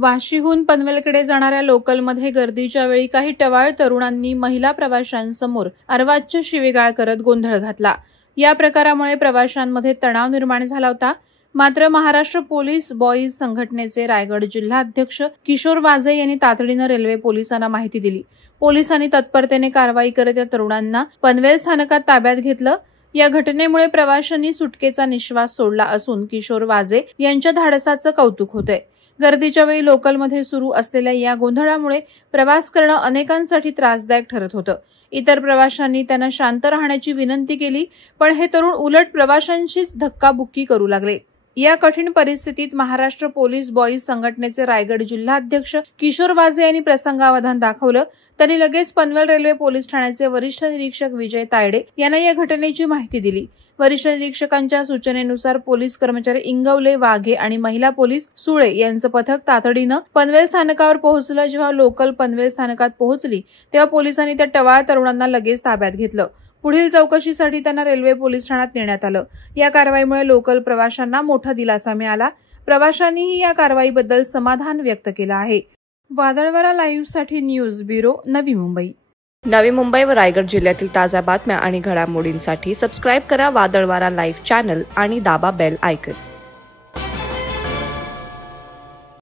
वाशीहून पनवेलकडे जाणाऱ्या लोकलमध्ये गर्दीच्या वेळी काही टवाळ तरुणांनी महिला प्रवाशांसमोर अर्वाच्य शिवीगाळ करत गोंधळ घातला। या प्रकारामुळे प्रवाशांमध्ये तणाव निर्माण झाला होता। मात्र महाराष्ट्र पोलीस बॉईज संघटनेचे रायगड जिल्हाध्यक्ष किशोर वाजे यांनी तातडीने रेल्वे पोलिसांना माहिती दिली। पोलिसांनी तत्परतेने कारवाई करत या तरुणांना पनवेल स्थानकात ताब्यात घेतलं। या घटनेमुळे प्रवाशांनी सुटकेचा निश्वास सोडला असून किशोर वाजे यांच्या धाडसाचं कौतुक होतंय। गर्दीच्या वेळी लोकलमध्ये सुरू असलेल्या या गोंधळामुळे प्रवास करणं अनेकांसाठी त्रासदायक ठरत होतं। इतर प्रवाशांनी त्यांना शांत राहण्याची विनंती केली, पण हे तरुण उलट प्रवाशांशीच धक्काबुक्की करू लागले। या कठीण परिस्थितीत महाराष्ट्र पोलीस बॉईज संघटनेचे रायगड जिल्हाध्यक्ष किशोर वाजे यांनी प्रसंगावधान दाखवलं। त्यांनी लगेच पनवेल रेल्वे पोलीस ठाण्याचे वरिष्ठ निरीक्षक विजय तायडे यांना या घटनेची माहिती दिली। वरिष्ठ निरीक्षकांच्या सूचनेनुसार पोलीस कर्मचारी इंगवले, वाघे आणि महिला पोलीस सुळे यांचं पथक तातडीनं पनवेल स्थानकावर पोहोचलं। जेव्हा लोकल पनवेल स्थानकात पोहोचली तेव्हा पोलिसांनी त्या टवाळ तरुणांना लगेच ताब्यात घेतलं। पुढील चौकशीसाठी त्यांना रेल्वे पोलीस ठाण्यात नेण्यात आलं। या कारवाईमुळे लोकल प्रवाशांना मोठा दिलासा मिळाला। प्रवाशांनीही या कारवाईबद्दल समाधान व्यक्त केलं आहे। वादळवारा लाईव्हसाठी न्यूज ब्युरो, नवी मुंबई। नवी मुंबई व रायगड जिल्ह्यातील ताज्या बातम्या आणि घडामोडींसाठी सबस्क्राईब करा वादळवारा लाईव्ह चॅनल आणि दाबा बेल आयकॉन।